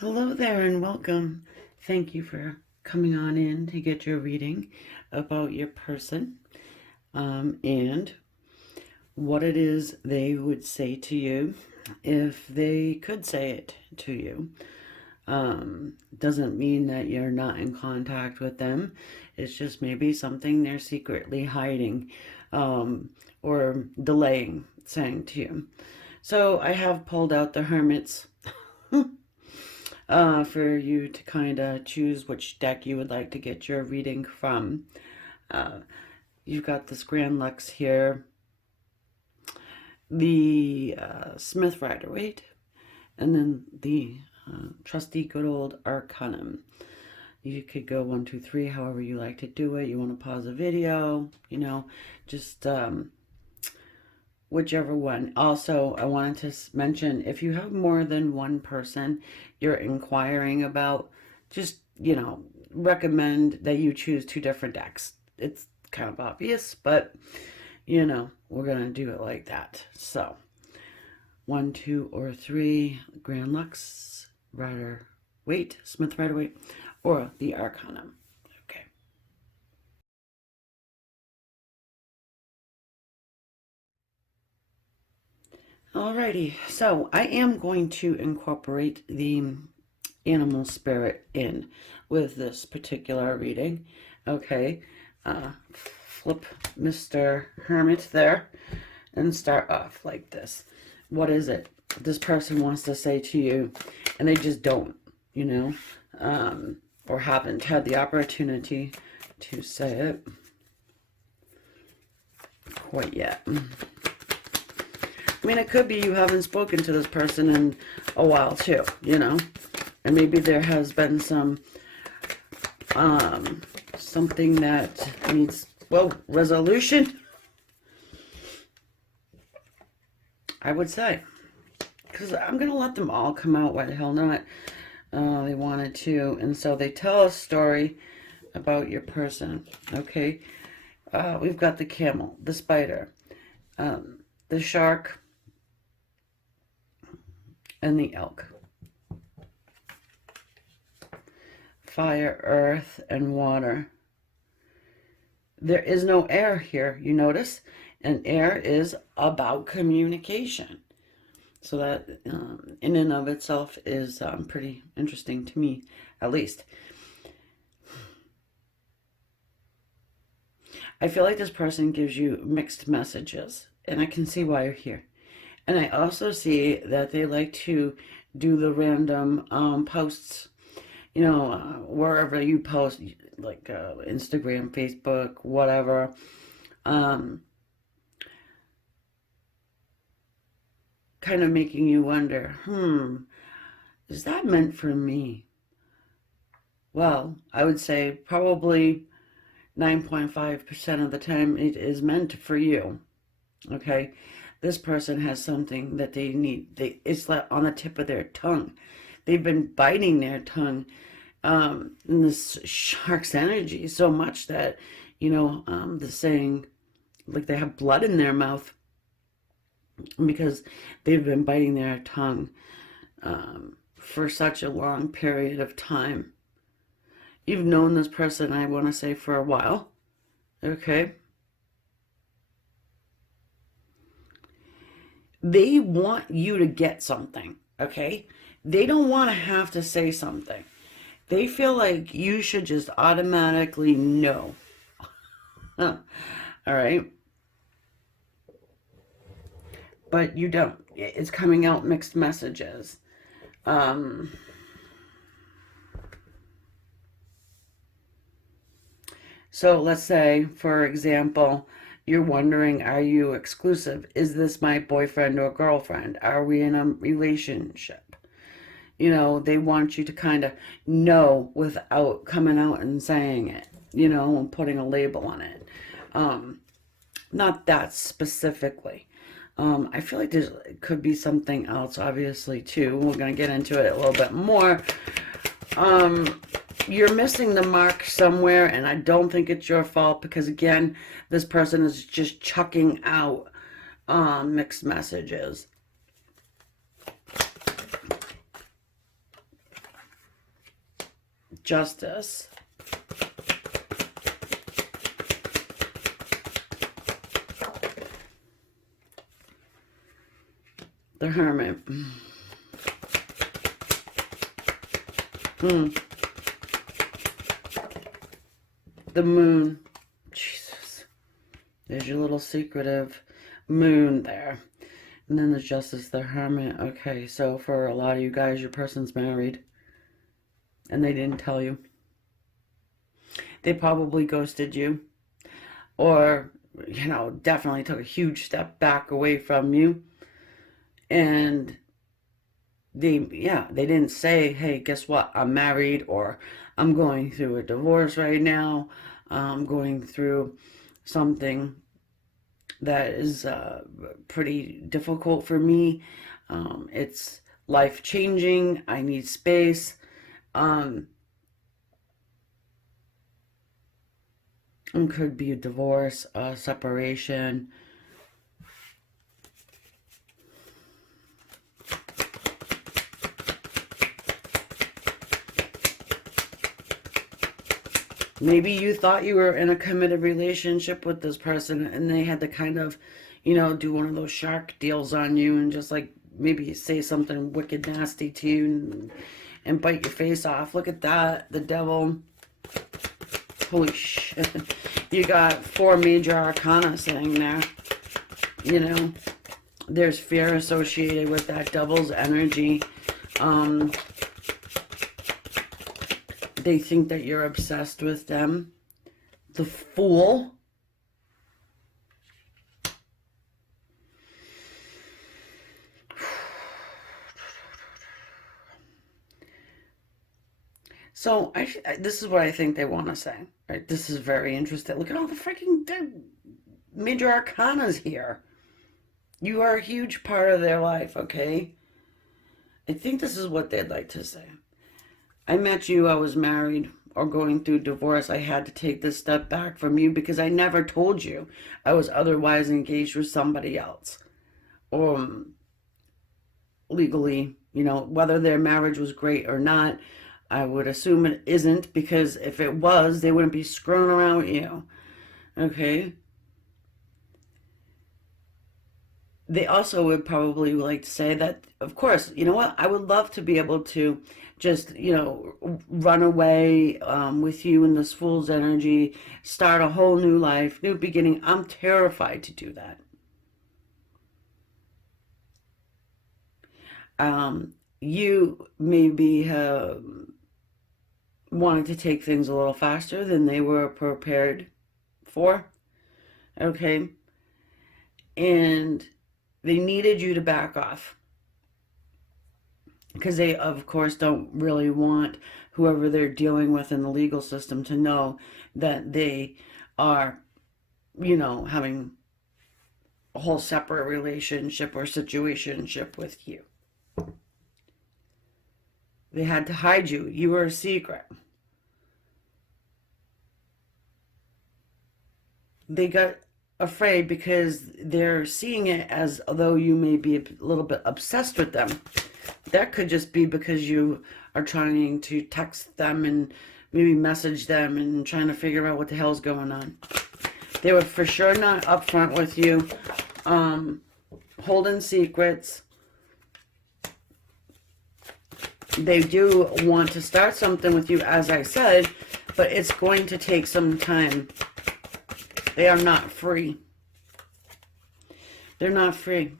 Hello there and welcome. Thank you for coming on in to get your reading about your person and what it is they would say to you if they could say it to you. Doesn't mean that you're not in contact with them. It's just maybe something they're secretly hiding or delaying saying to you. So I have pulled out the Hermits for you to kind of choose which deck you would like to get your reading from. You've got this Grand Lux here, the Smith Rider-Waite, and then the trusty good old Arcanum. You could go 1, 2, 3, however you like to do it. You want to pause the video, just whichever one. Also, I wanted to mention, if you have more than one person you're inquiring about, just, recommend that you choose 2 different decks. It's kind of obvious, but, we're going to do it like that. So, 1, 2, or 3, Grand Lux, Rider-Waite, Smith Rider-Waite, or the Arcanum. Okay. Alrighty, so I am going to incorporate the animal spirit in with this particular reading. Okay, flip Mr. Hermit there and start off like this. What is it this person wants to say to you and they just don't, or haven't had the opportunity to say it quite yet? I mean, it could be you haven't spoken to this person in a while too, and maybe there has been some something that needs, resolution, I would say, because I'm gonna let them all come out. Why the hell not? They wanted to, and so they tell a story about your person. Okay, we've got the camel, the spider, the shark, and the elk. Fire, earth, and water. There is no air here, you notice? And air is about communication. So that in and of itself is pretty interesting to me, at least. I feel like this person gives you mixed messages, and I can see why you're here. And I also see that they like to do the random posts, wherever you post, like Instagram, Facebook, whatever. Kind of making you wonder, is that meant for me? Well, I would say probably 9.5% of the time it is meant for you. Okay? This person has something that they need. It's like on the tip of their tongue. They've been biting their tongue in this shark's energy so much that, the saying, like they have blood in their mouth because they've been biting their tongue for such a long period of time. You've known this person, I want to say, for a while. Okay? They want you to get something, okay? They don't want to have to say something. They feel like you should just automatically know. All right? But you don't. It's coming out mixed messages. So let's say, for example, you're wondering, are you exclusive? Is this my boyfriend or girlfriend? Are we in a relationship? They want you to kind of know without coming out and saying it, and putting a label on it. Not that specifically. I feel like there could be something else, obviously, too. We're going to get into it a little bit more. You're missing the mark somewhere, and I don't think it's your fault because, again, this person is just chucking out mixed messages. Justice. The Hermit. The Moon. Jesus. There's your little secretive moon there. And then the Justice, the Hermit. Okay, so for a lot of you guys, your person's married. And they didn't tell you. They probably ghosted you. Or, you know, definitely took a huge step back away from you. And they didn't say, hey, guess what? I'm married, or I'm going through a divorce right now. I'm going through something that is pretty difficult for me. It's life-changing. I need space. It could be a divorce, a separation. Maybe you thought you were in a committed relationship with this person and they had to kind of, you know, do one of those shark deals on you and just like maybe say something wicked nasty to you and bite your face off. Look at that. The Devil. Holy shit. You got 4 major arcana sitting there. You know, there's fear associated with that Devil's energy. They think that you're obsessed with them. The Fool. So this is what I think they want to say. Right? This is very interesting. Look at all the freaking major arcanas here. You are a huge part of their life, okay? I think this is what they'd like to say. I met you, I was married or going through divorce. I had to take this step back from you because I never told you I was otherwise engaged with somebody else. Or legally, you know, whether their marriage was great or not, I would assume it isn't, because if it was, they wouldn't be screwing around with you. Okay? They also would probably like to say that, of course, you know what, I would love to be able to just, you know, run away with you in this Fool's energy, start a whole new life, new beginning. I'm terrified to do that. You maybe wanted to take things a little faster than they were prepared for. Okay? And they needed you to back off because they, of course, don't really want whoever they're dealing with in the legal system to know that they are, you know, having a whole separate relationship or situationship with you. They had to hide you. You were a secret. They got afraid because they're seeing it as though you may be a little bit obsessed with them. That could just be because you are trying to text them and maybe message them and trying to figure out what the hell's going on. They were for sure not upfront with you, holding secrets. They do want to start something with you, as I said, but it's going to take some time. They are not free. They're not free.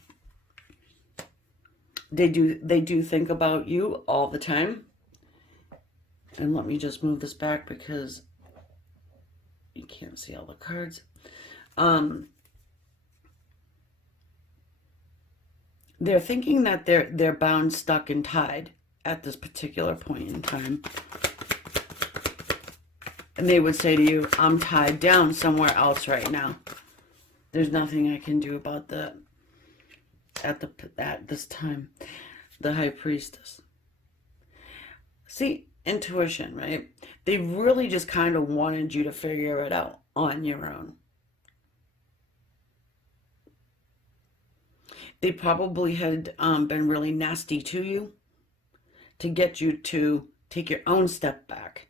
They do think about you all the time. And let me just move this back because you can't see all the cards. They're thinking that they're bound, stuck, and tied at this particular point in time. And they would say to you, I'm tied down somewhere else right now. There's nothing I can do about that at this time. The High Priestess. See, intuition, right? They really just kind of wanted you to figure it out on your own. They probably had been really nasty to you to get you to take your own step back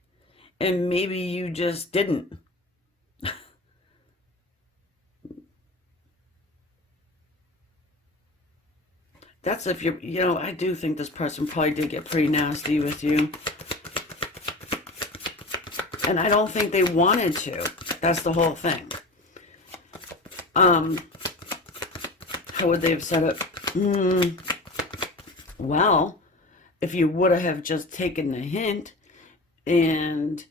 and maybe you just didn't. That's if you're, I do think this person probably did get pretty nasty with you. And I don't think they wanted to. That's the whole thing. How would they have said it? Well, if you would have just taken the hint and,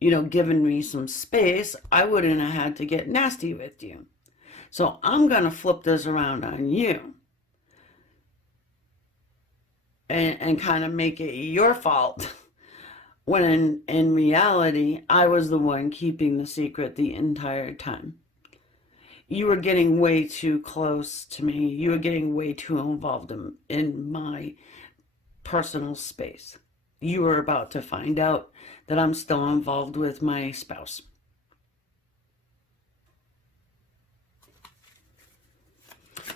given me some space, I wouldn't have had to get nasty with you. So I'm going to flip this around on you and kind of make it your fault. When in reality, I was the one keeping the secret the entire time. You were getting way too close to me. You were getting way too involved in my personal space. You were about to find out that I'm still involved with my spouse.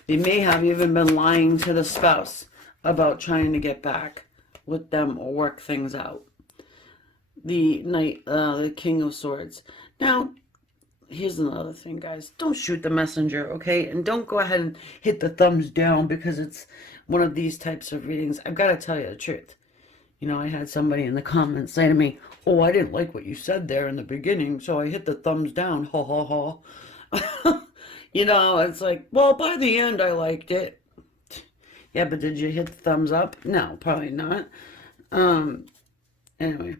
They may have even been lying to the spouse about trying to get back with them or work things out. The King of Swords. Now, here's another thing, guys. Don't shoot the messenger, okay? And don't go ahead and hit the thumbs down because it's one of these types of readings. I've got to tell you the truth. I had somebody in the comments say to me, "Oh, I didn't like what you said there in the beginning, so I hit the thumbs down." Ha ha ha. It's like, well, by the end I liked it. Yeah, but did you hit the thumbs up? No, probably not. Anyway.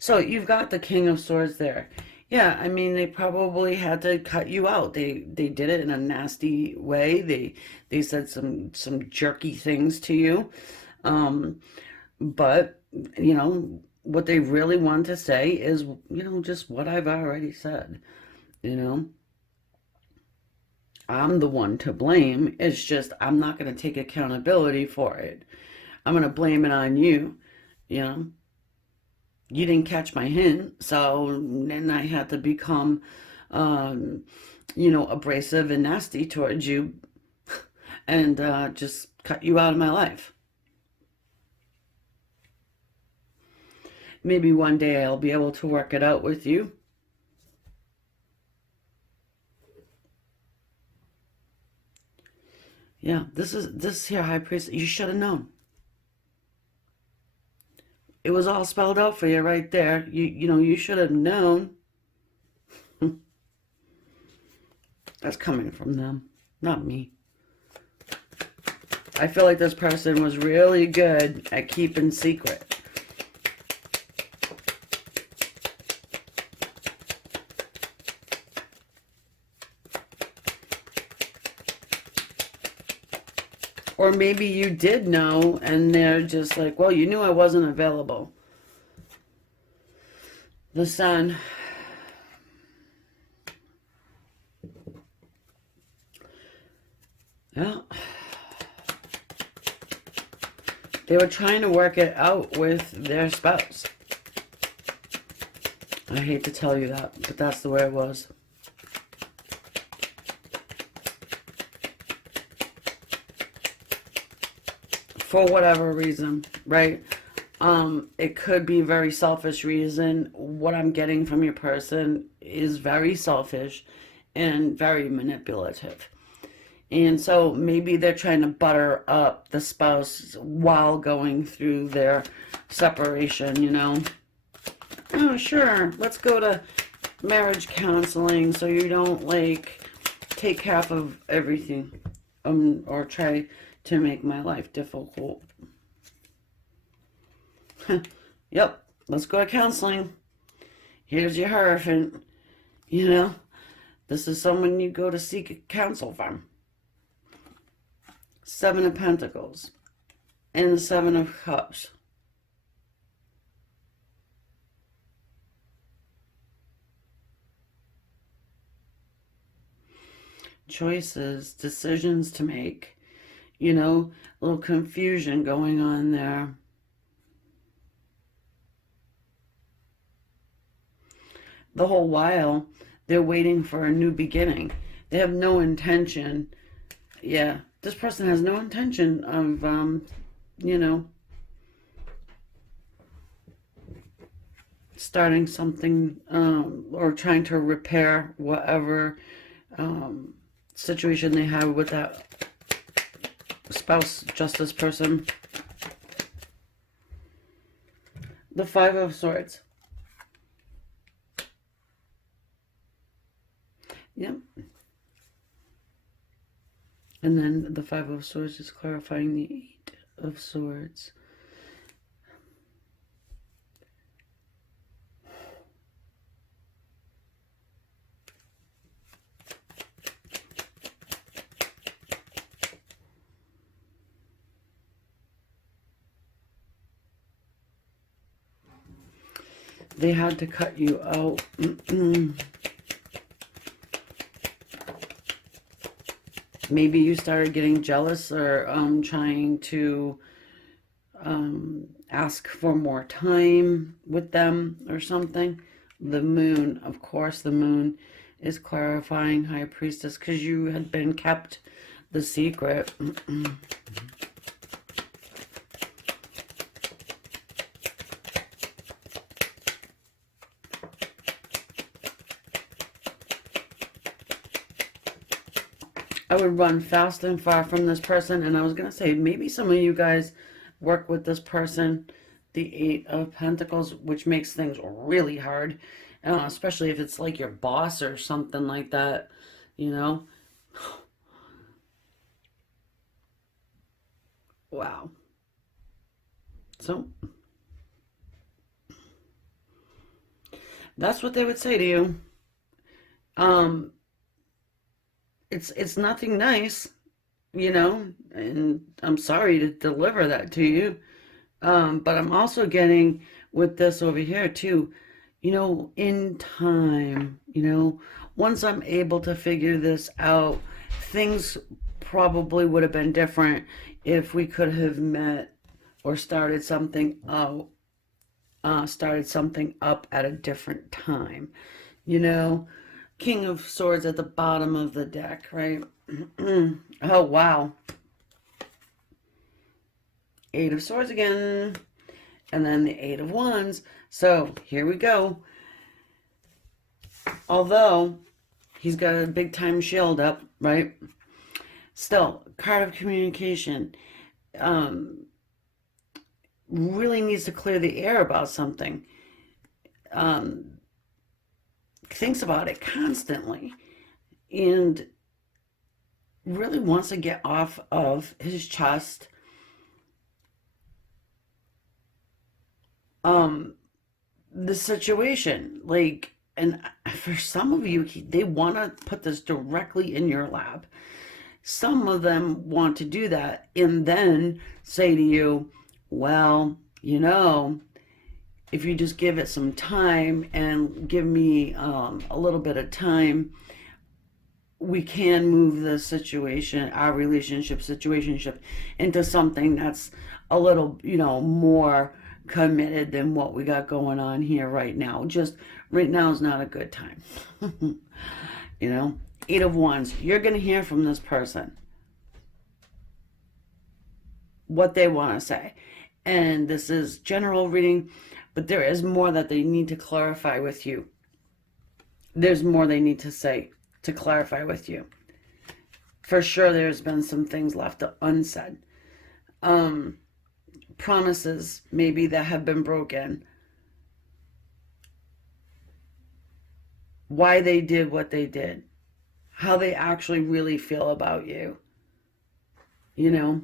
So you've got the King of Swords there. Yeah, I mean, they probably had to cut you out. They did it in a nasty way. They said some jerky things to you. But, what they really want to say is, just what I've already said. I'm the one to blame. It's just I'm not going to take accountability for it. I'm going to blame it on you, You didn't catch my hint, so then I had to become, abrasive and nasty towards you and just cut you out of my life. Maybe one day I'll be able to work it out with you. Yeah, this here, High Priest, you should have known. It was all spelled out for you right there. You should have known. That's coming from them, not me. I feel like this person was really good at keeping secret. Or maybe you did know and they're just like, well, you knew I wasn't available. The Sun. Yeah. They were trying to work it out with their spouse. I hate to tell you that, but that's the way it was. For whatever reason, right? It could be a very selfish reason. What I'm getting from your person is very selfish and very manipulative. And so maybe they're trying to butter up the spouse while going through their separation, Oh, sure, let's go to marriage counseling so you don't, take half of everything or try to make my life difficult. Yep, let's go to counseling. Here's your Hierophant. This is someone you go to seek counsel from. Seven of Pentacles and the Seven of Cups. Choices, decisions to make. A little confusion going on there. The whole while, they're waiting for a new beginning. They have no intention. Yeah, this person has no intention of, starting something, or trying to repair whatever situation they have with that spouse justice person. The Five of Swords. Yep. And then the Five of Swords is clarifying the Eight of Swords. They had to cut you out. Maybe you started getting jealous, or trying to ask for more time with them or something. The Moon, of course, the Moon is clarifying, High Priestess, because you had been kept the secret. I would run fast and far from this person. And I was going to say, maybe some of you guys work with this person, the Eight of Pentacles, which makes things really hard, especially if it's like your boss or something like that, you know. Wow. So that's what they would say to you. Um, it's nothing nice, you know, and I'm sorry to deliver that to you. But I'm also getting with this over here too, you know, in time, you know, once I'm able to figure this out, things probably would have been different if we could have met or started something out, started something up at a different time, you know. King of Swords at the bottom of the deck, right? Oh, wow. Eight of Swords again. And then the Eight of Wands. So, here we go. Although, he's got a big time shield up, right? Still, card of communication. Really needs to clear the air about something. Thinks about it constantly. And really wants to get off of his chest the situation, like, and for some of you, they want to put this directly in your lap. Some of them want to do that and then say to you, well, you know, if you just give it some time and give me a little bit of time, we can move the situation, our relationship, situationship, into something that's a little, you know, more committed than what we got going on here right now. Just right now is not a good time. You know, Eight of Wands, you're going to hear from this person what they want to say. And this is general reading, but there is more that they need to clarify with you. There's more they need to say to clarify with you. For sure, there's been some things left unsaid. Promises maybe that have been broken. Why they did what they did. How they actually really feel about you. You know?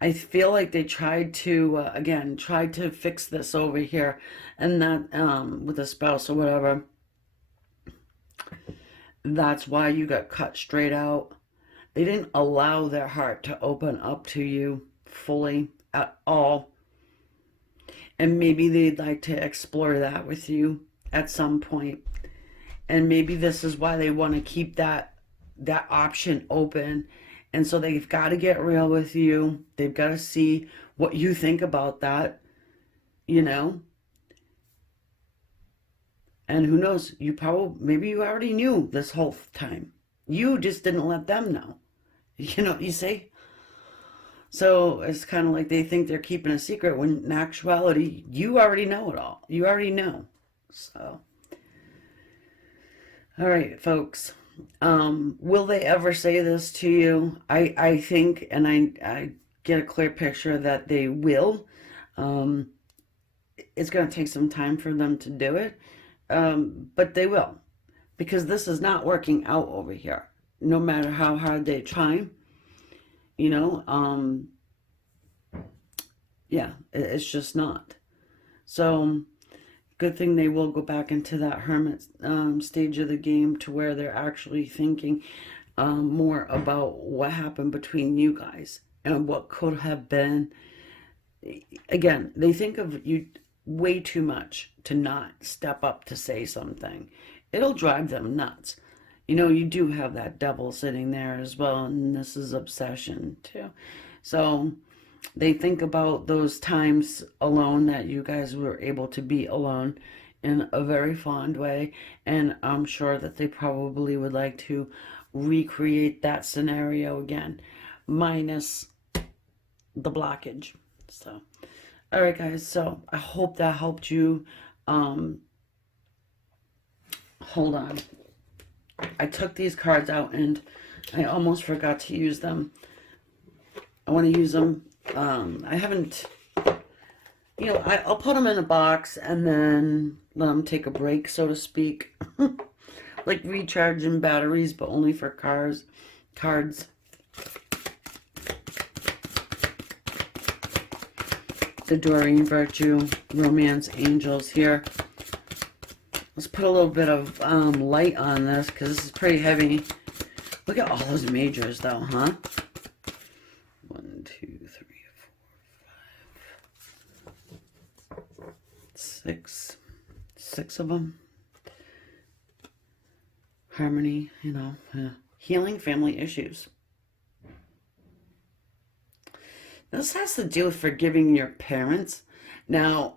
I feel like they tried to, again, tried to fix this over here. And that, with a spouse or whatever. That's why you got cut straight out. They didn't allow their heart to open up to you fully at all. And maybe they'd like to explore that with you at some point. And maybe this is why they want to keep that option open. And so they've got to get real with you. They've got to see what you think about that, you know. And who knows, maybe you already knew this whole time. You just didn't let them know. You know, you see? So it's kind of like they think they're keeping a secret when in actuality, you already know it all. You already know. So, all right, folks. Will they ever say this to you? I think, and I get a clear picture that they will. Um, it's going to take some time for them to do it, but they will, because this is not working out over here. No matter how hard they try, you know, yeah, it's just not. So, good thing they will go back into that hermit stage of the game to where they're actually thinking more about what happened between you guys and what could have been. Again, they think of you way too much to not step up to say something. It'll drive them nuts. You know, you do have that devil sitting there as well, and this is obsession too. So they think about those times alone that you guys were able to be alone in a very fond way, and I'm sure that they probably would like to recreate that scenario again, minus the blockage. So, all right, guys. So I hope that helped you. Um, Hold on. I took these cards out and I almost forgot to use them. I want to use them. I haven't, I'll put them in a box and then let them take a break, so to speak. Like recharging batteries, but only for cards. The Doreen Virtue, Romance Angels here. Let's put a little bit of light on this because this is pretty heavy. Look at all those majors though, huh? 1, 2, 3, 4, 5, 6. 6 of them. Harmony, healing family issues. This has to do with forgiving your parents. Now,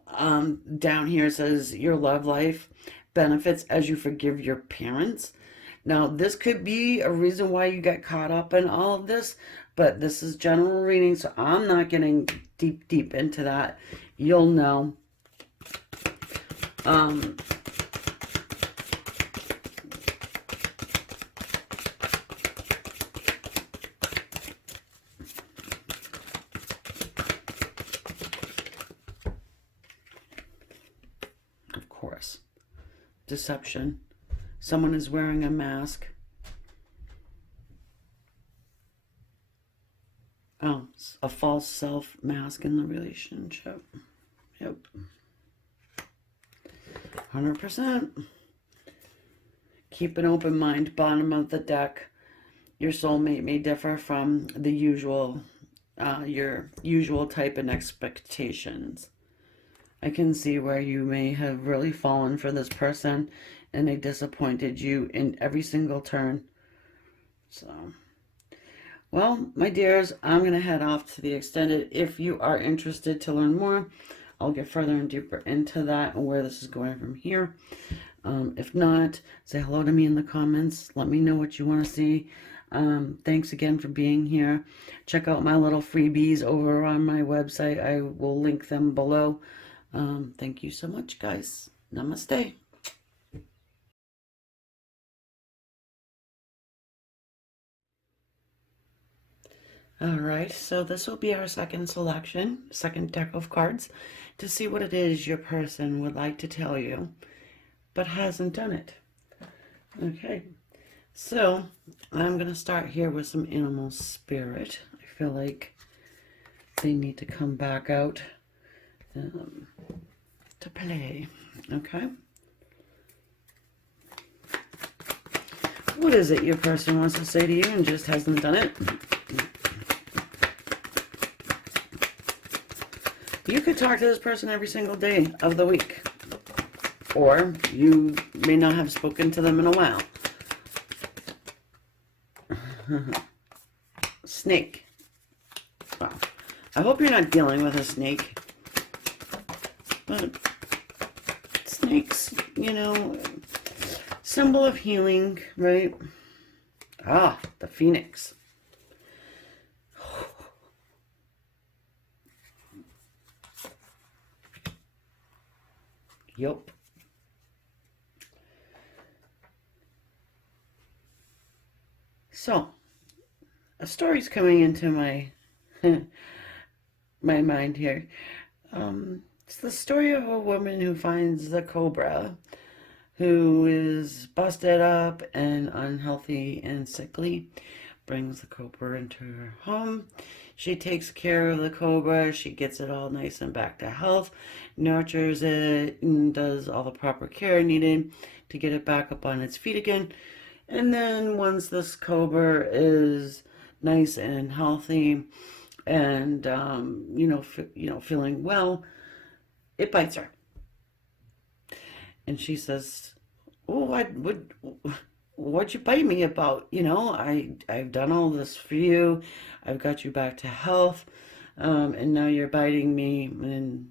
down here it says your love life benefits as you forgive your parents. Now, this could be a reason why you get caught up in all of this, but this is general reading, so I'm not getting deep into that. You'll know. Of course. Deception. Someone is wearing a mask. Oh, a false self mask in the relationship. Yep. 100%. Keep an open mind. Bottom of the deck. Your soulmate may differ from the usual, your usual type and expectations. I can see where you may have really fallen for this person and they disappointed you in every single turn. So, well, my dears, I'm going to head off to the extended. If you are interested to learn more, I'll get further and deeper into that and where this is going from here. If not, say hello to me in the comments. Let me know what you want to see. Thanks again for being here. Check out my little freebies over on my website. I will link them below. Thank you so much, guys. Namaste. All right, so this will be our second selection, second deck of cards, to see what it is your person would like to tell you, but hasn't done it. Okay, so I'm going to start here with some animal spirit. I feel like they need to come back out to play. Okay. What is it your person wants to say to you and just hasn't done it? You could talk to this person every single day of the week. Or you may not have spoken to them in a while. Snake. Wow. I hope you're not dealing with a snake. But snakes, symbol of healing, right? Ah, the phoenix. Yup. So, a story's coming into my my mind here. It's the story of a woman who finds the cobra, who is busted up and unhealthy and sickly, brings the cobra into her home. She takes care of the cobra. She gets it all nice and back to health, nurtures it, and does all the proper care needed to get it back up on its feet again. And then once this cobra is nice and healthy and feeling well, it bites her. And she says, "Oh, what'd you bite me about? I've done all this for you. I've got you back to health, and now you're biting me and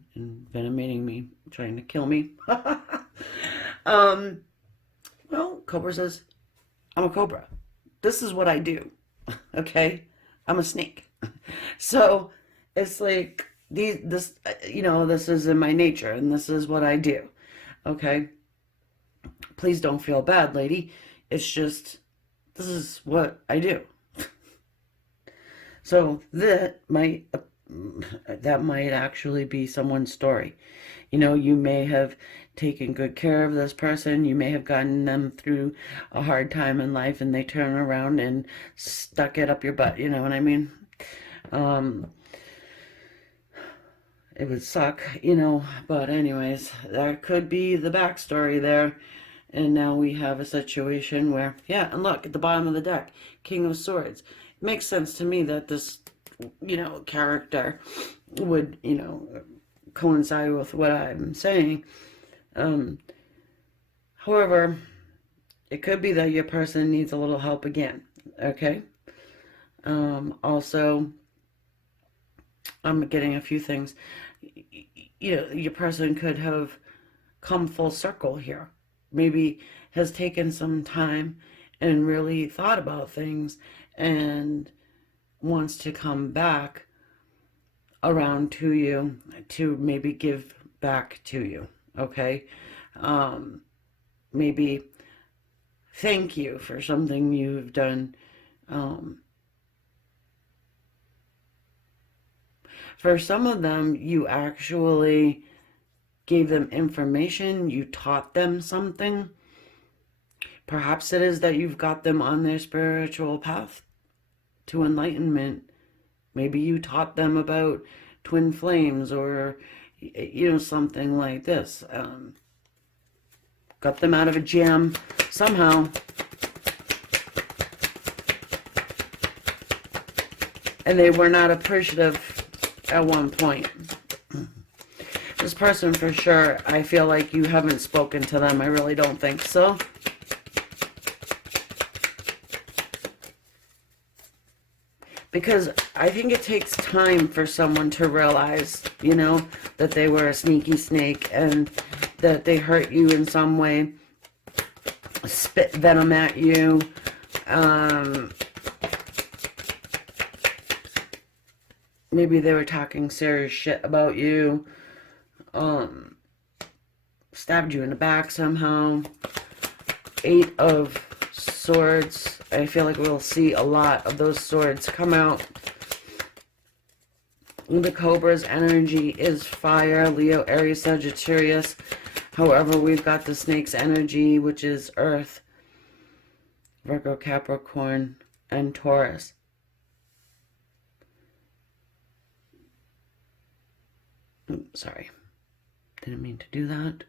venomating me, trying to kill me." um, well, Cobra says, "I'm a cobra. This is what I do. Okay, I'm a snake." So it's like this is in my nature, and this is what I do. Okay, please don't feel bad, lady. It's just this is what I do. So that might actually be someone's story. You may have taken good care of this person. You may have gotten them through a hard time in life, and they turn around and stuck it up your butt. You know what I mean? Um, it would suck, but anyways, that could be the backstory there. And now we have a situation where, yeah, and look, at the bottom of the deck, King of Swords. It makes sense to me that this, character would, coincide with what I'm saying. However, it could be that your person needs a little help again, okay? Also, I'm getting a few things. Your person could have come full circle here. Maybe has taken some time and really thought about things and wants to come back around to you to maybe give back to you, okay? Maybe thank you for something you've done. For some of them, you actually gave them information, you taught them something. Perhaps it is that you've got them on their spiritual path to enlightenment. Maybe you taught them about twin flames or, something like this. Got them out of a jam somehow. And they were not appreciative at one point. This person for sure, I feel like you haven't spoken to them. I really don't think so. Because I think it takes time for someone to realize, that they were a sneaky snake and that they hurt you in some way, spit venom at you, maybe they were talking serious shit about you, stabbed you in the back somehow. 8 of Swords. I feel like we'll see a lot of those swords come out. The Cobra's energy is fire, Leo, Aries, Sagittarius. However, we've got the snake's energy, which is Earth, Virgo, Capricorn, and Taurus. Oops, sorry. Didn't mean to do that.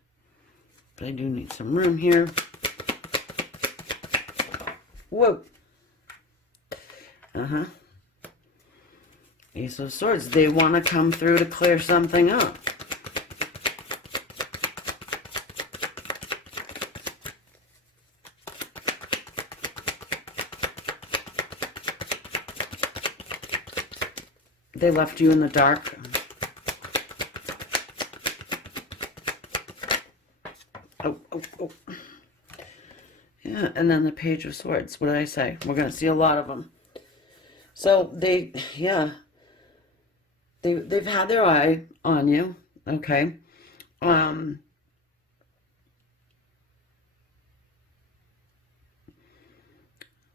But I do need some room here. Whoa. Ace of Swords. They want to come through to clear something up. They left you in the dark. Oh. Yeah, and then the Page of Swords. What did I say? We're going to see a lot of them. So they've had their eye on you, okay?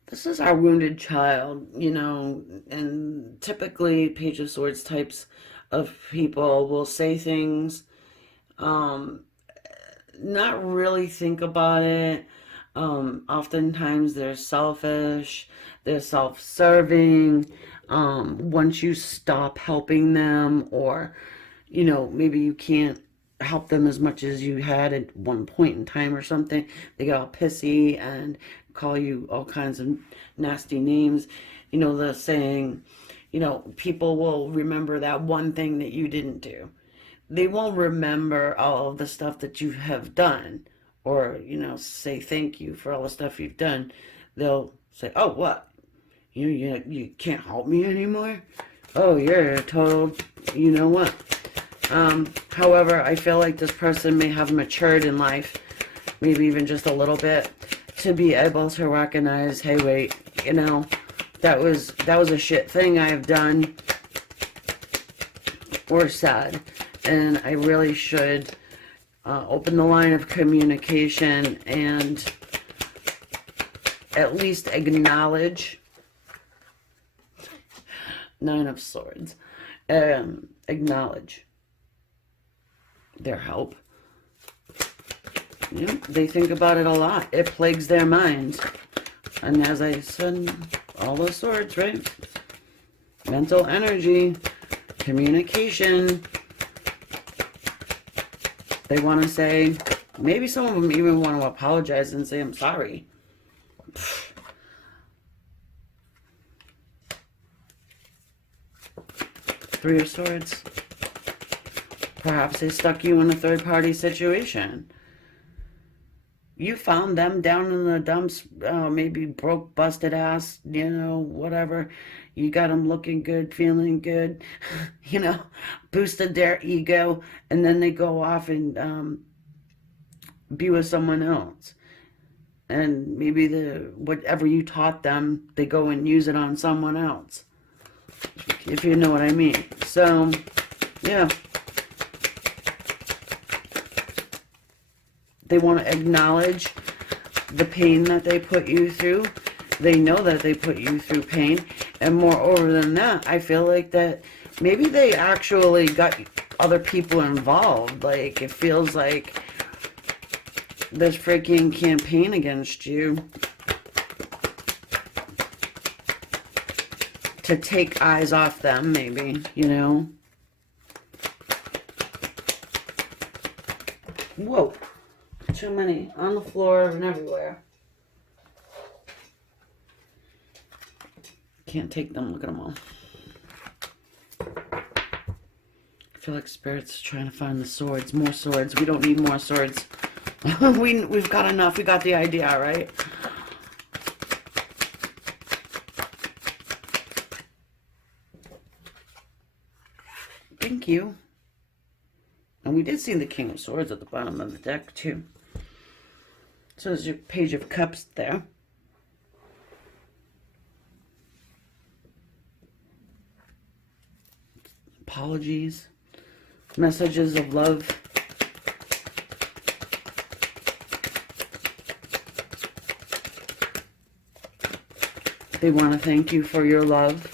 This is our wounded child, you know, and typically Page of Swords types of people will say things, um, not really think about it. Oftentimes they're selfish, they're self-serving. Once you stop helping them, or, you know, maybe you can't help them as much as you had at one point in time or something, they get all pissy and call you all kinds of nasty names. You know, the saying, you know, people will remember that one thing that you didn't do. They won't remember all of the stuff that you have done, or, you know, say thank you for all the stuff you've done. They'll say, oh, what? You can't help me anymore? Oh, you're a total, you know what? However, I feel like this person may have matured in life, maybe even just a little bit, to be able to recognize, hey, wait, you know, that was a shit thing I've done or said, and I really should open the line of communication and at least acknowledge. Nine of Swords. Acknowledge their help. You know, they think about it a lot. It plagues their minds. And as I said, all the swords, right? Mental energy, communication. They want to say, maybe some of them even want to apologize and say, I'm sorry. Three of Swords. Perhaps they stuck you in a third-party situation. You found them down in the dumps, maybe broke, busted ass, you know, whatever. You got them looking good, feeling good, you know, boosted their ego, and then they go off and be with someone else. And maybe whatever you taught them, they go and use it on someone else, if you know what I mean. So, yeah. They want to acknowledge the pain that they put you through. They know that they put you through pain. And moreover than that, I feel like that maybe they actually got other people involved. Like, it feels like this freaking campaign against you to take eyes off them, maybe, you know. Whoa. Too many on the floor and everywhere. Can't take them. Look at them all. I feel like Spirit's trying to find the swords. More swords. We don't need more swords. We've got enough. We got the idea, right? Thank you. And we did see the King of Swords at the bottom of the deck, too. So there's your Page of Cups there. Apologies. Messages of love. They want to thank you for your love.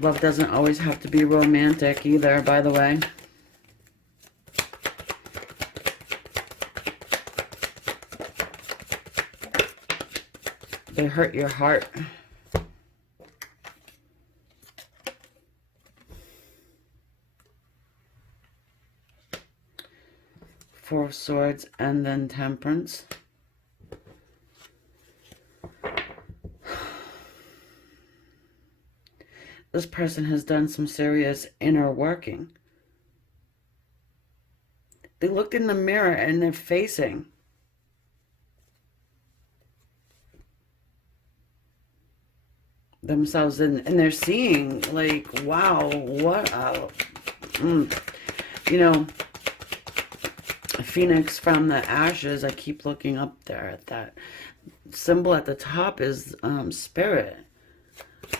Love doesn't always have to be romantic either, by the way. They hurt your heart. Four of Swords and then Temperance. This person has done some serious inner working. They looked in the mirror and they're facing themselves, and they're seeing, like, wow, what a, you know, a phoenix from the ashes. I keep looking up there at that symbol at the top is Spirit.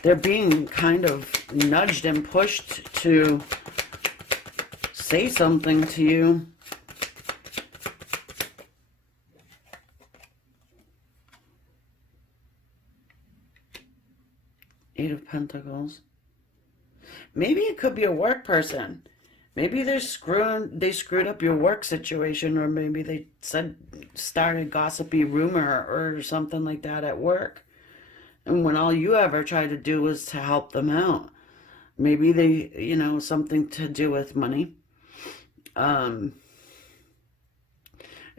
They're being kind of nudged and pushed to say something to you. Eight of Pentacles. Maybe it could be a work person. Maybe they screwed up your work situation, or maybe they started gossipy rumor or something like that at work. And when all you ever tried to do was to help them out. Maybe they, something to do with money. I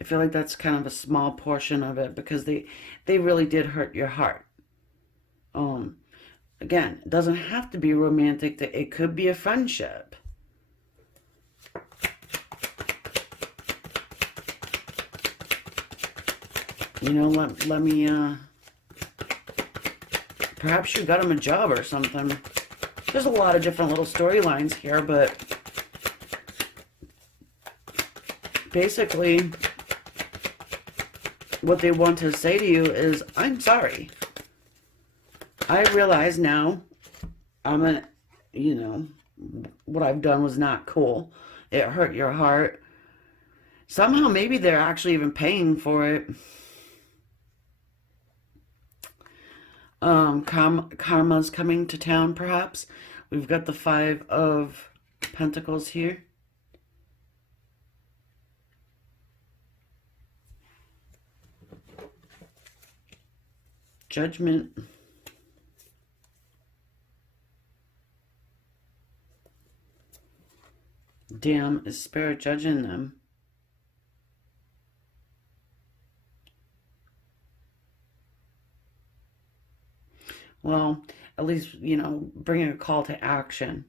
feel like that's kind of a small portion of it, because they really did hurt your heart. Again, it doesn't have to be romantic. It could be a friendship. Let me, perhaps you got him a job or something. There's a lot of different little storylines here, but basically what they want to say to you is, I'm sorry. I realize now what I've done was not cool. It hurt your heart. Somehow maybe they're actually even paying for it. Karma's coming to town, perhaps. We've got the Five of Pentacles here. Judgment. Damn, is Spirit judging them? Well, at least, bringing a call to action,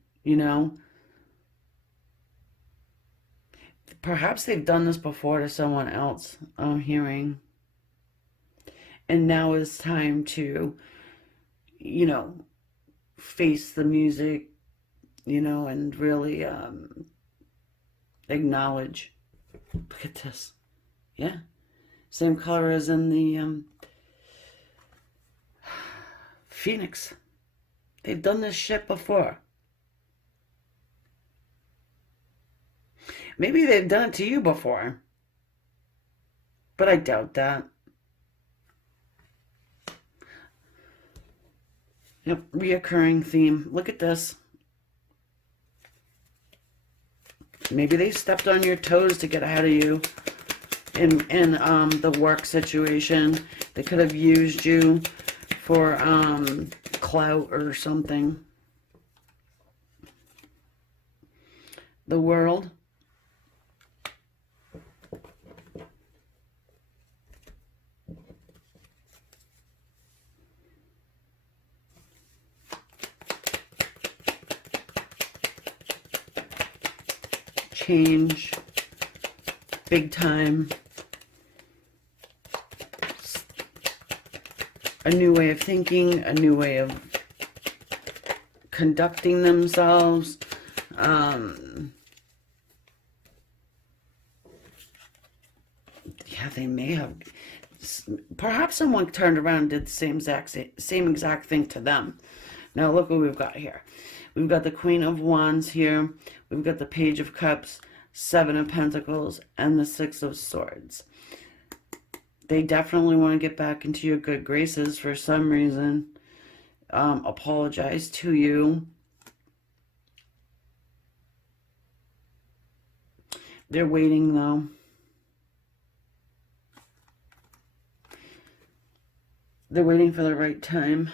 Perhaps they've done this before to someone else, I'm hearing. And now it's time to, face the music, and really acknowledge. Look at this. Yeah. Same color as in the Phoenix. They've done this shit before. Maybe they've done it to you before. But I doubt that. Yep, reoccurring theme. Look at this. Maybe they stepped on your toes to get ahead of you in the work situation. They could have used you for clout or something. The World. Change. Big time. A new way of thinking, a new way of conducting themselves. Yeah, they may have. Perhaps someone turned around and did the same exact thing to them. Now look what we've got here. We've got the Queen of Wands here. We've got the Page of Cups, Seven of Pentacles, and the Six of Swords. They definitely want to get back into your good graces for some reason. Apologize to you. They're waiting, though. They're waiting for the right time.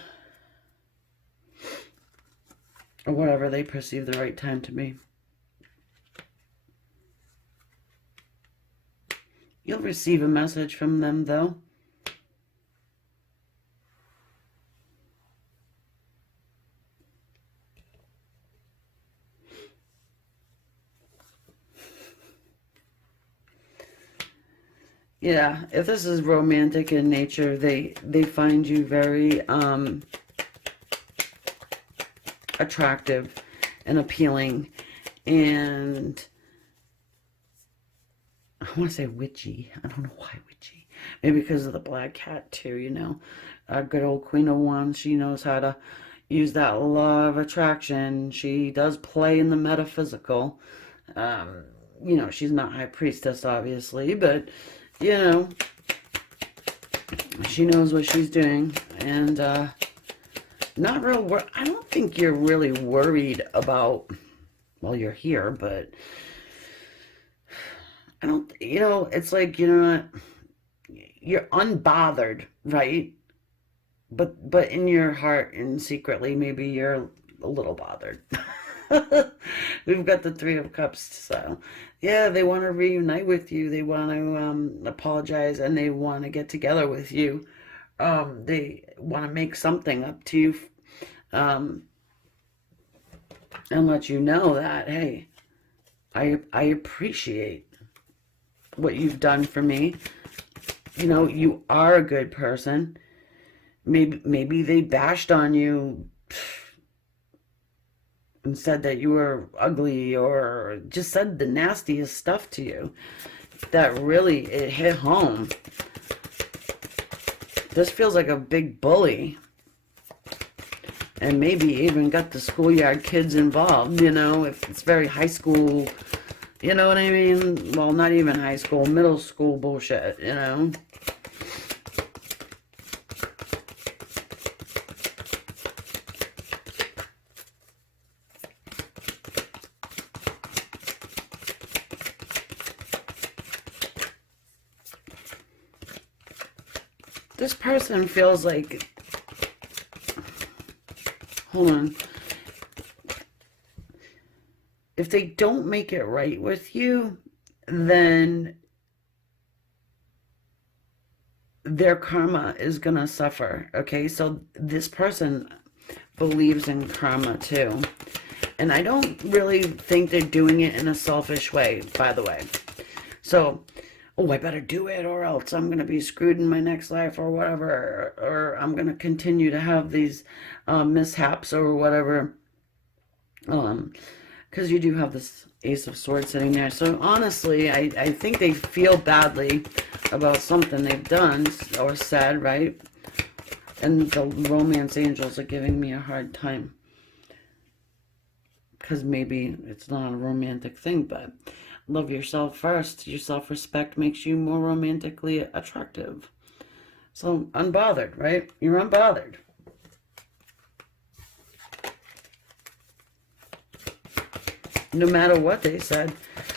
Or whatever they perceive the right time to be. You'll receive a message from them, though. Yeah, if this is romantic in nature, they find you very attractive and appealing, and I want to say witchy. I don't know why witchy. Maybe because of the black cat too, A good old Queen of Wands. She knows how to use that law of attraction. She does play in the metaphysical. She's not High Priestess, obviously, but, she knows what she's doing. And not real I don't think you're really worried about, well, you're here, but I don't, it's like, what? You're unbothered, right? But in your heart and secretly, maybe you're a little bothered. We've got the Three of Cups, so yeah, they want to reunite with you. They want to apologize, and they want to get together with you. They want to make something up to you, um, and let you know that, hey, I appreciate what you've done for me. You are a good person. Maybe they bashed on you and said that you were ugly, or just said the nastiest stuff to you that really it hit home. This feels like a big bully, and maybe even got the schoolyard kids involved, if it's very high school, you know what I mean? Well, not even high school, middle school bullshit. This person feels like, hold on, if they don't make it right with you, then their karma is gonna suffer. Okay, so this person believes in karma too, and I don't really think they're doing it in a selfish way, by the way. So, oh, I better do it or else I'm gonna be screwed in my next life, or whatever, or I'm gonna continue to have these mishaps or whatever. Because you do have this Ace of Swords sitting there. So honestly, I think they feel badly about something they've done or said, right? And the romance angels are giving me a hard time. Because maybe it's not a romantic thing, but love yourself first. Your self-respect makes you more romantically attractive. So unbothered, right? You're unbothered. No matter what they said,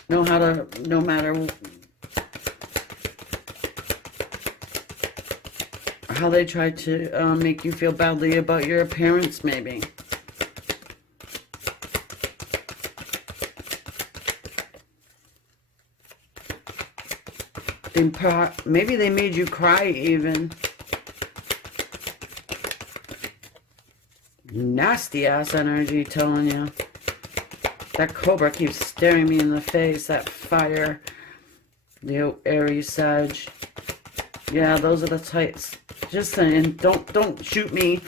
no matter how they tried to make you feel badly about your appearance, maybe. Maybe they made you cry even. Nasty ass energy, telling you. That cobra keeps staring me in the face. That fire. The Aries Sag. Yeah, those are the types. Just saying, don't shoot me.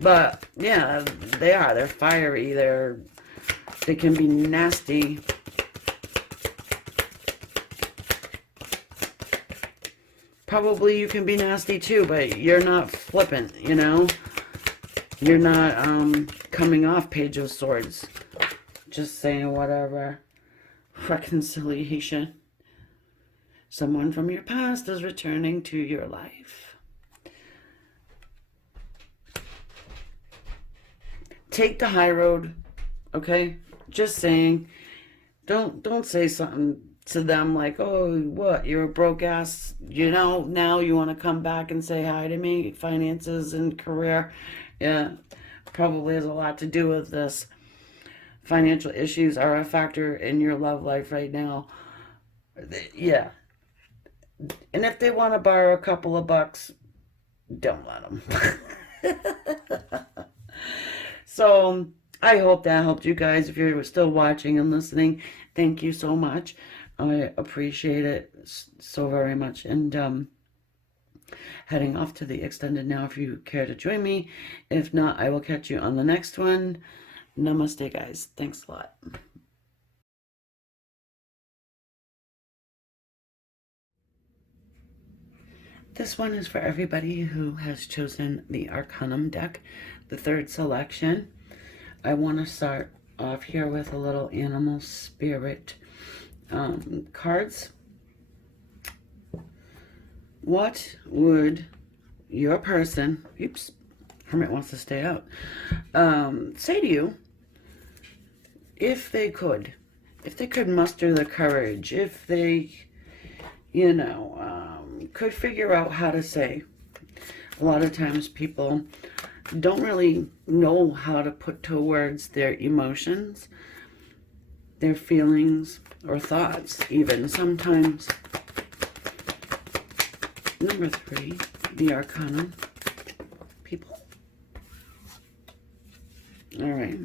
But yeah, they are. They're fiery. They can be nasty. Probably you can be nasty too, but you're not flippant, You're not coming off Page of Swords. Just saying whatever. Reconciliation. Someone from your past is returning to your life. Take the high road, okay? Just saying. Don't say something to them like, oh, what, you're a broke ass, now you want to come back and say hi to me. Finances and career, yeah, probably has a lot to do with this. Financial issues are a factor in your love life right now. Yeah. And if they want to borrow a couple of bucks, don't let them. So I hope that helped you guys. If you're still watching and listening, thank you so much. I appreciate it so very much. And heading off to the extended now if you care to join me. If not, I will catch you on the next one. Namaste, guys. Thanks a lot. This one is for everybody who has chosen the Arcanum deck, the third selection. I want to start off here with a little animal spirit cards. What would your person, Hermit wants to stay out. Say to you, if they could muster the courage, if they, could figure out how to say. A lot of times people don't really know how to put to words their emotions, their feelings, or thoughts even. Sometimes, number 3, the Arcana. People. All right.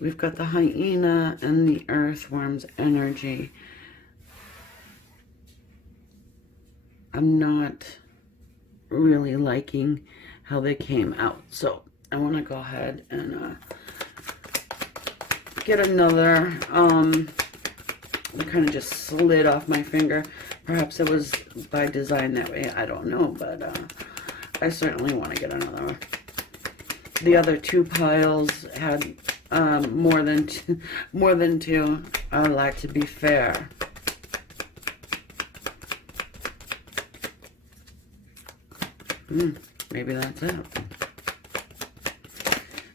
We've got the hyena and the earthworm's energy. I'm not really liking how they came out. So I want to go ahead and get another. It kind of just slid off my finger. Perhaps it was by design that way. I don't know, but I certainly want to get another one. The other 2 piles had more than two. I like to be fair. Maybe that's it.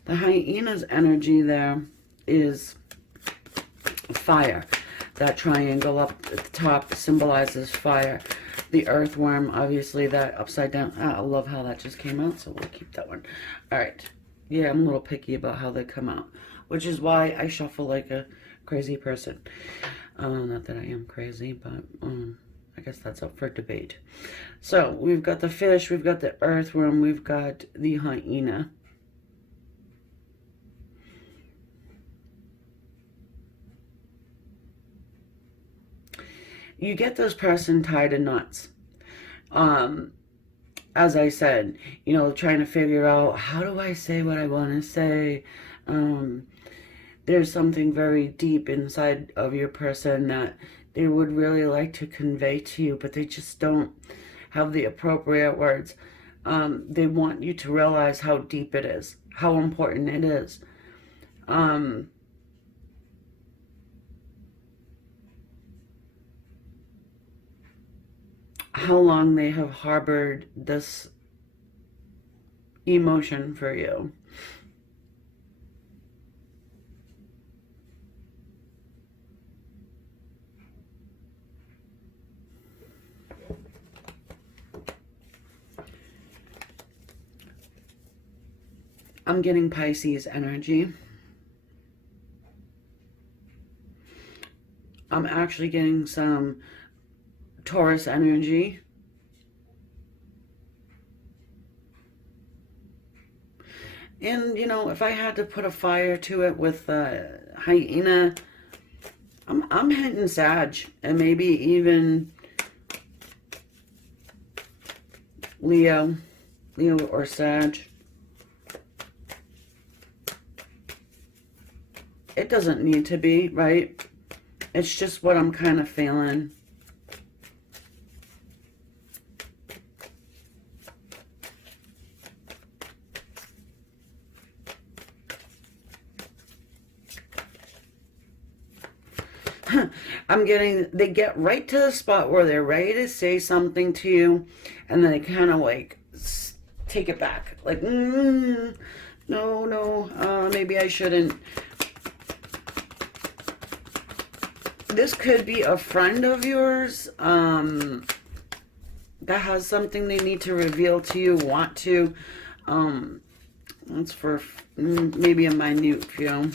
The hyena's energy there is fire. That triangle up at the top symbolizes fire. The earthworm, obviously, that upside down. I love how that just came out, so we'll keep that one. All right. Yeah, I'm a little picky about how they come out, which is why I shuffle like a crazy person. Not that I am crazy, but I guess that's up for debate. So we've got the fish, we've got the earthworm, we've got the hyena. You get this person tied in knots. As I said, trying to figure out, how do I say what I want to say? There's something very deep inside of your person that they would really like to convey to you, but they just don't have the appropriate words. They want you to realize how deep it is, how important it is. How long they have harbored this emotion for you. I'm getting Pisces energy. I'm actually getting some Taurus energy. And, if I had to put a fire to it with hyena, I'm hitting Sag, and maybe even Leo or Sag. It doesn't need to be, right? It's just what I'm kind of feeling. I'm getting, they get right to the spot where they're ready to say something to you, and then they kind of like take it back. Like, no, maybe I shouldn't. This could be a friend of yours that has something they need to reveal to you, want to. That's for maybe a minute few.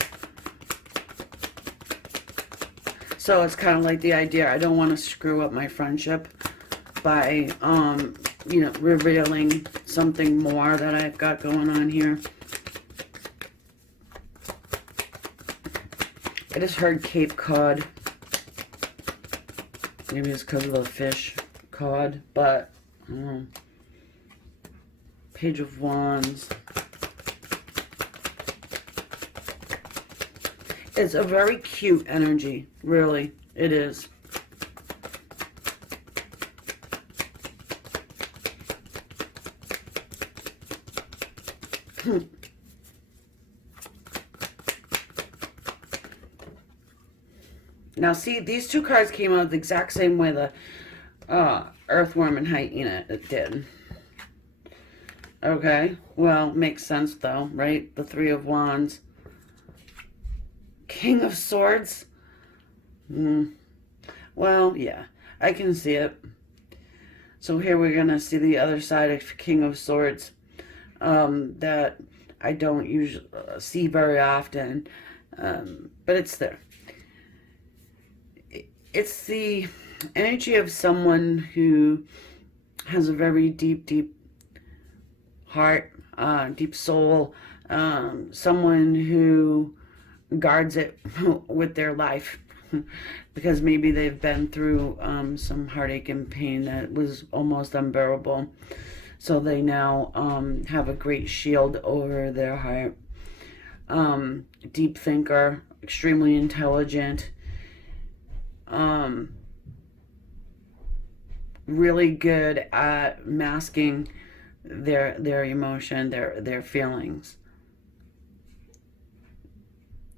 So it's kind of like the idea, I don't want to screw up my friendship by, revealing something more that I've got going on here. I just heard Cape Cod. Maybe it's because of the fish cod, but I don't know. Page of Wands. It's a very cute energy, really. It is. Now, see, these 2 cards came out the exact same way the earthworm and hyena did. Okay, well, makes sense though, right? The Three of Wands. King of Swords. Mm, well, yeah, I can see it. So here we're gonna see the other side of King of Swords, that I don't usually see very often, but it's there. It's the energy of someone who has a very deep, deep heart, deep soul, someone who guards it with their life because maybe they've been through some heartache and pain that was almost unbearable. So they now have a great shield over their heart. Deep thinker, extremely intelligent, um, really good at masking their emotion, their feelings.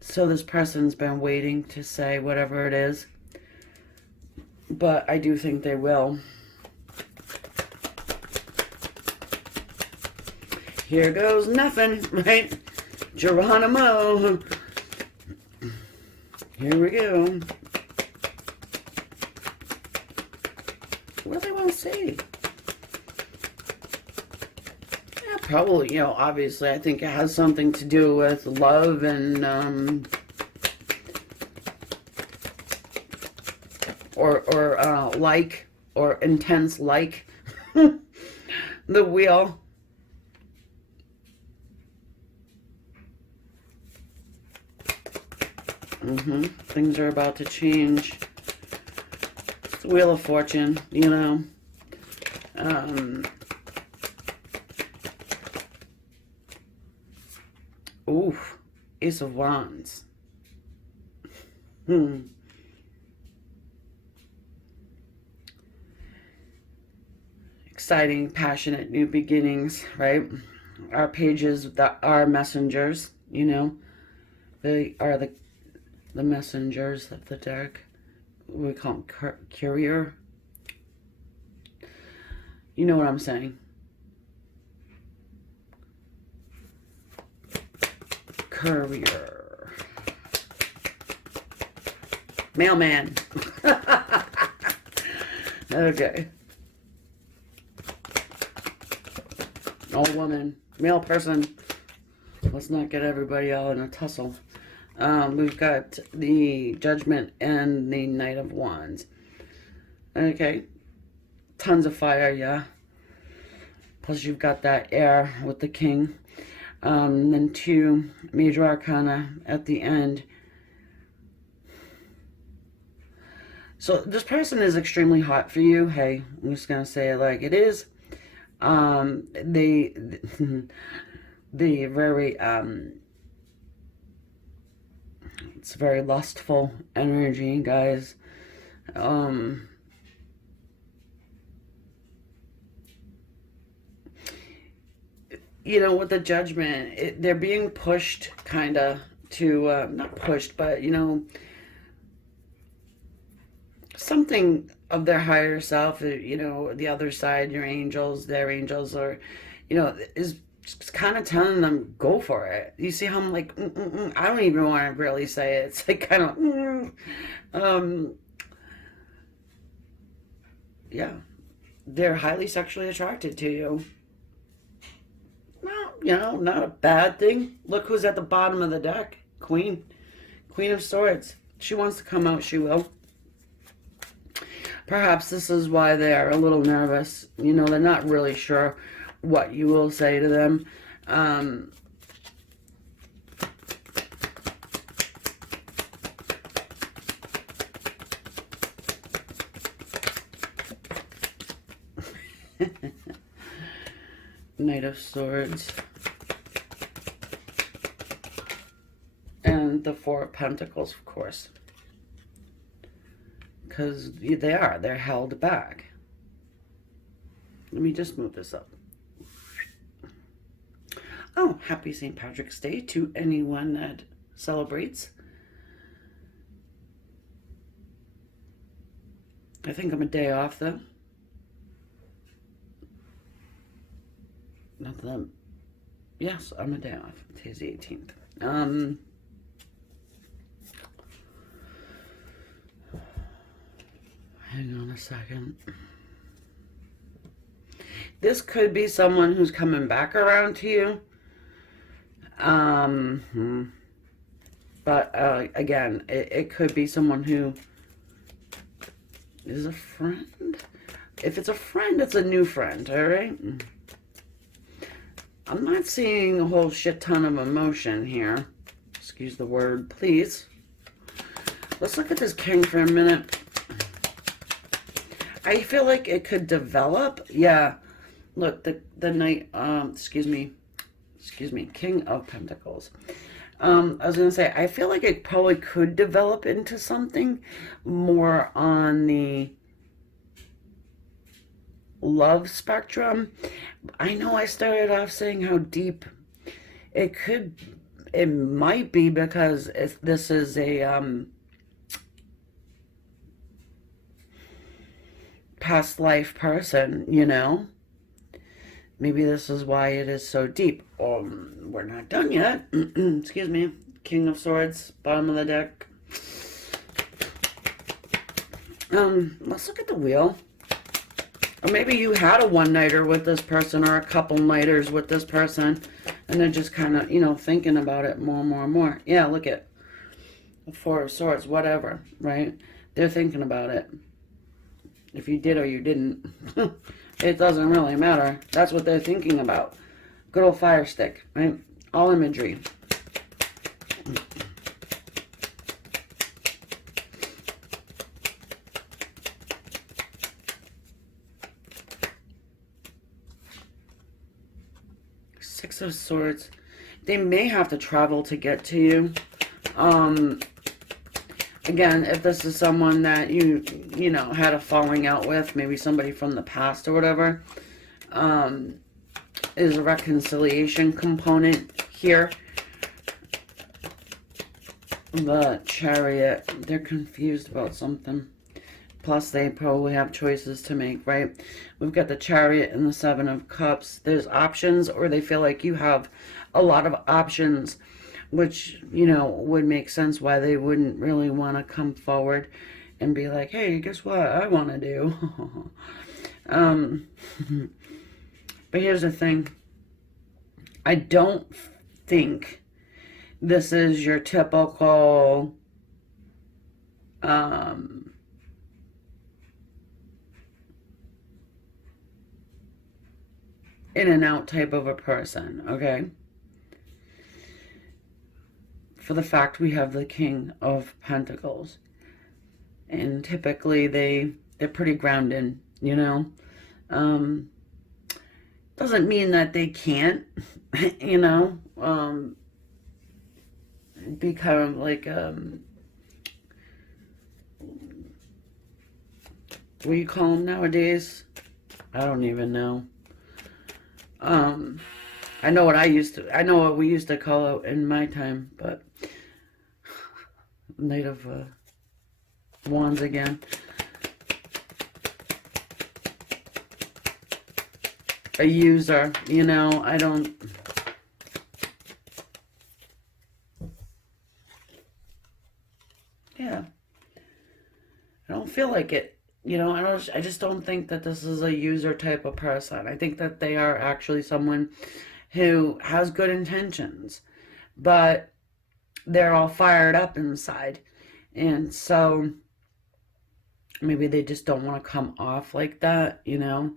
So this person's been waiting to say whatever it is, but I do think they will. Here goes nothing, right? Geronimo. Here we go. What do they want to say? Yeah, probably, obviously, I think it has something to do with love and, like, or intense like. The wheel. Things are about to change. It's the Wheel of Fortune, Oof. Ace of Wands. Exciting, passionate new beginnings, right? Our pages that are messengers, They are the messengers of the deck. We call them courier. You know what I'm saying. Courier. Mailman. Okay. Old woman. Male person. Let's not get everybody all in a tussle. We've got the Judgment and the Knight of Wands. Okay. Tons of fire, yeah. Plus you've got that air with the King. Then 2 major arcana at the end. So this person is extremely hot for you. Hey, I'm just going to say it like it is. They very, it's very lustful energy, guys. With the Judgment, they're being pushed kind of to, not pushed, but, something of their higher self, the other side, your angels, their angels, or, is just kind of telling them, go for it. You see how I'm like, I don't even want to really say it. It's like kind of, yeah. They're highly sexually attracted to you. Well, not a bad thing. Look who's at the bottom of the deck. Queen. Queen of Swords. She wants to come out, she will. Perhaps this is why they're a little nervous. They're not really sure what you will say to them. Knight of Swords. And the Four of Pentacles, of course. Because they're held back. Let me just move this up. Oh, happy St. Patrick's Day to anyone that celebrates. I think I'm a day off, though. Not that, yes, I'm a day off. Today's the 18th. Hang on a second. This could be someone who's coming back around to you. But again, it could be someone who is a friend. If it's a friend, it's a new friend, all right? I'm not seeing a whole shit ton of emotion here. Excuse the word, please. Let's look at this king for a minute. I feel like it could develop. Yeah. Look, the knight, excuse me, King of Pentacles. I was going to say, I feel like it probably could develop into something more on the love spectrum. I know I started off saying how deep it might be, because if this is a past life person, you know, maybe this is why it is so deep. We're not done yet. Excuse me. King of Swords, bottom of the deck. Let's look at the wheel. Or maybe you had a one-nighter with this person, or a couple nighters with this person, and they're just kind of, you know, thinking about it more and more and more. Yeah, look at the Four of Swords, whatever, right? They're thinking about it. If you did or you didn't, it doesn't really matter. That's what they're thinking about. Good old fire stick, right? All imagery. Six of Swords. They may have to travel to get to you. Again, if this is someone that you know, had a falling out with, maybe somebody from the past or whatever, is a reconciliation component here. The Chariot, they're confused about something. Plus, they probably have choices to make, right? We've got the Chariot and the Seven of Cups. There's options, or they feel like you have a lot of options, which, you know, would make sense why they wouldn't really want to come forward and be like, hey, guess what I want to do? But here's the thing. I don't think this is your typical in and out type of a person, okay? For the fact we have the King of Pentacles. And typically they're pretty grounded, you know? Doesn't mean that they can't, you know, become like, what do you call them nowadays? I don't even know. I know what we used to call it in my time, but Knight of Wands again. A user, you know, I don't... Yeah. I don't feel like it. You know, I just don't think that this is a user type of person. I think that they are actually someone who has good intentions, but they're all fired up inside. And so maybe they just don't want to come off like that, you know.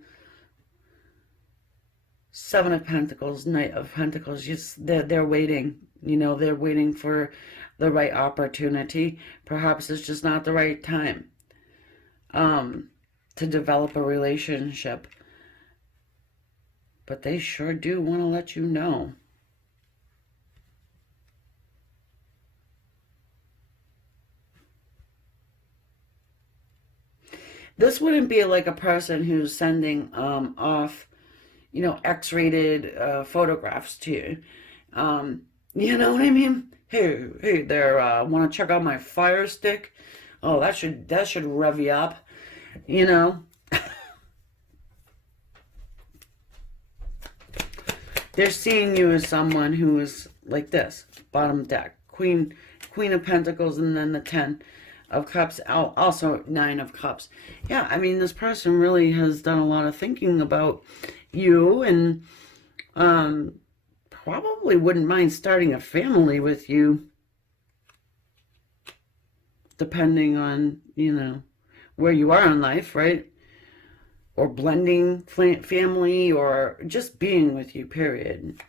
Seven of Pentacles, Knight of Pentacles, just they're waiting, you know, they're waiting for the right opportunity. Perhaps it's just not the right time to develop a relationship. But they sure do want to let you know. This wouldn't be like a person who's sending off, you know, X-rated photographs to you. You know what I mean? Hey there, want to check out my fire stick? Oh, that should rev you up, you know? They're seeing you as someone who is like this, bottom deck, Queen of Pentacles, and then the Ten of Cups, also Nine of Cups. Yeah, I mean, this person really has done a lot of thinking about you, and probably wouldn't mind starting a family with you, depending on, where you are in life, right? Or blending family, or just being with you, period.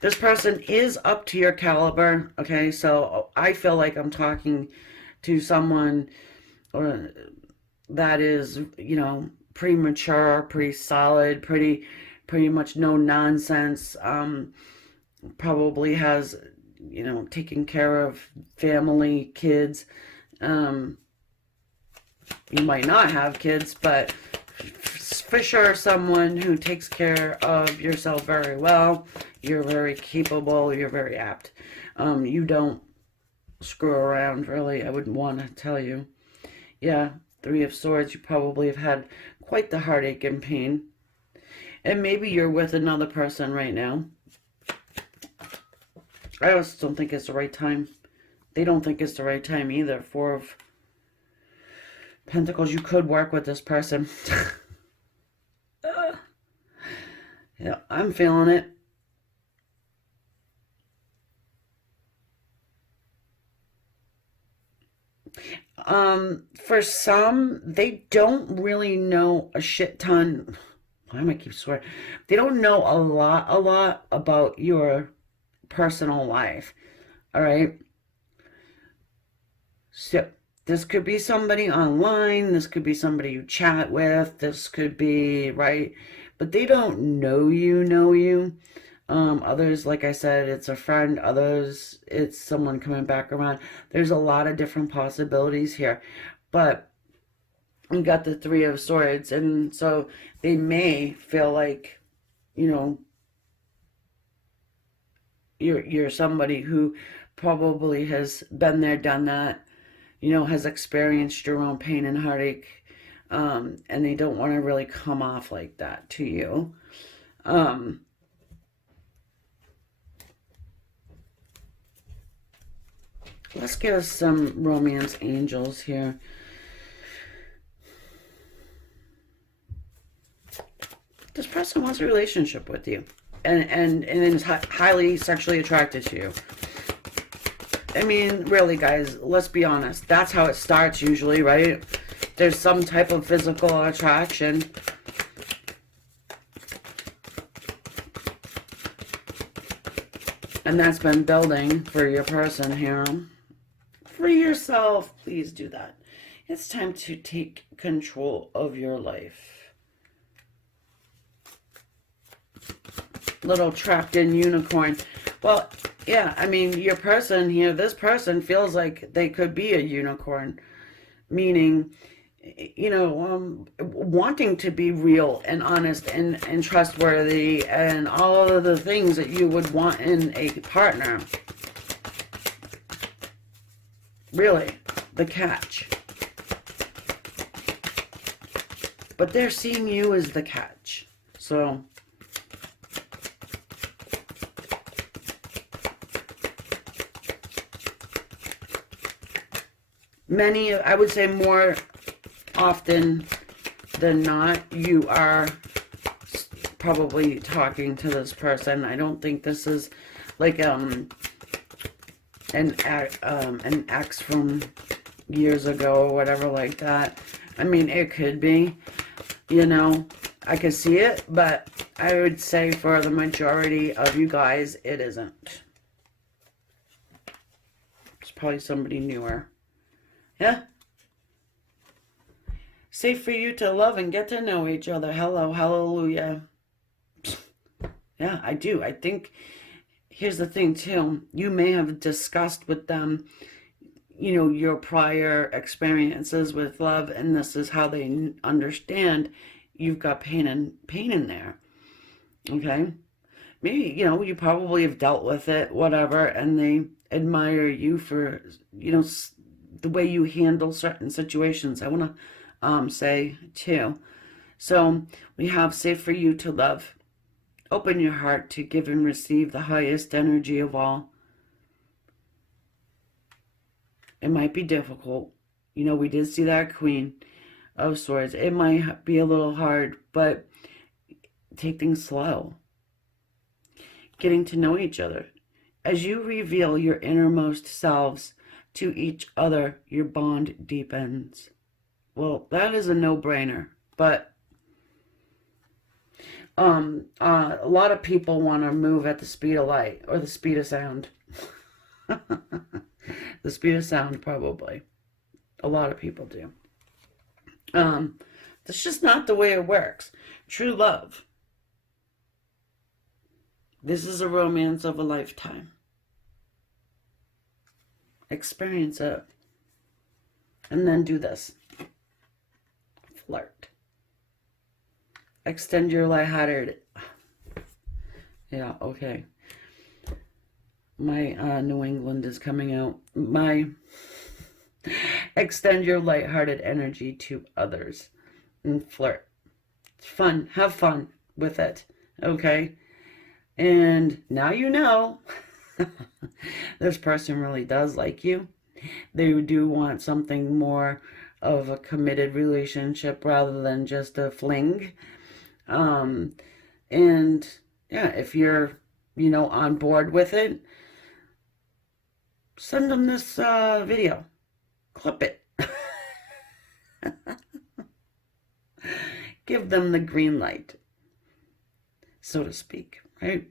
This person is up to your caliber, okay? So I feel like I'm talking to someone or that is, pretty mature, pretty solid, pretty much no nonsense. Probably has, taken care of family, kids. Um, you might not have kids, but for sure someone who takes care of yourself very well. You're very capable. You're very apt. You don't screw around, really. I wouldn't want to tell you. Yeah, Three of Swords, you probably have had quite the heartache and pain. And maybe you're with another person right now. I just don't think it's the right time. They don't think it's the right time either. Four of Pentacles, you could work with this person. Yeah, I'm feeling it. For some, they don't really know a shit ton. Why am I keep swearing? They don't know a lot about your personal life. All right. So this could be somebody online. This could be somebody you chat with. This could be, right? But they don't know you. Others, like I said, it's a friend. Others, it's someone coming back around. There's a lot of different possibilities here. But you got the Three of Swords, and so they may feel like, you know, you're somebody who probably has been there, done that, has experienced your own pain and heartache, and they don't want to really come off like that to you. Let's get us some romance angels here. This person wants a relationship with you, and is highly sexually attracted to you. I mean, really, guys, let's be honest. That's how it starts usually, right? There's some type of physical attraction. And that's been building for your person here. Free yourself. Please do that. It's time to take control of your life. Little trapped in unicorn. Well, yeah, I mean, your person here, this person feels like they could be a unicorn. Meaning, wanting to be real and honest and trustworthy and all of the things that you would want in a partner. Really, the catch. But they're seeing you as the catch. So many, I would say more often than not, you are probably talking to this person. I don't think this is like an ex from years ago or whatever like that. I mean, it could be, I could see it, but I would say for the majority of you guys, it isn't. It's probably somebody newer. Yeah. Safe for you to love and get to know each other. Hello, hallelujah. Yeah, I do. I think, here's the thing too. You may have discussed with them, your prior experiences with love, and this is how they understand you've got pain in there. Okay? Maybe, you probably have dealt with it, whatever, and they admire you for, the way you handle certain situations. I want to say too, So we have safe for you to love. Open your heart to give and receive the highest energy of all. It might be difficult. You know, we did see that Queen of Swords. It might be a little hard, but take things slow. Getting to know each other. As you reveal your innermost selves to each other, your bond deepens. Well, that is a no-brainer, but a lot of people want to move at the speed of light or the speed of sound. The speed of sound, probably. A lot of people do. That's just not the way it works. True love. This is a romance of a lifetime. Experience it. And then do this. Flirt. Extend your lighthearted. Yeah, okay. My New England is coming out. Extend your lighthearted energy to others and flirt. It's fun. Have fun with it. Okay? And now you know this person really does like you. They do want something more of a committed relationship rather than just a fling. And yeah, if you're, on board with it, send them this video. Clip it. Give them the green light, so to speak, right?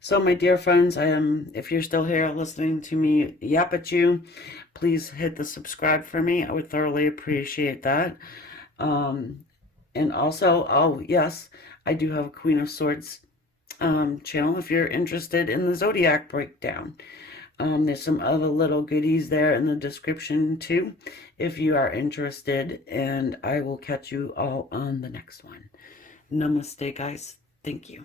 So, my dear friends, if you're still here listening to me yap at you, please hit the subscribe for me. I would thoroughly appreciate that. And also, oh, yes, I do have a Queen of Swords channel if you're interested in the Zodiac breakdown. There's some other little goodies there in the description too, if you are interested, and I will catch you all on the next one. Namaste, guys. Thank you.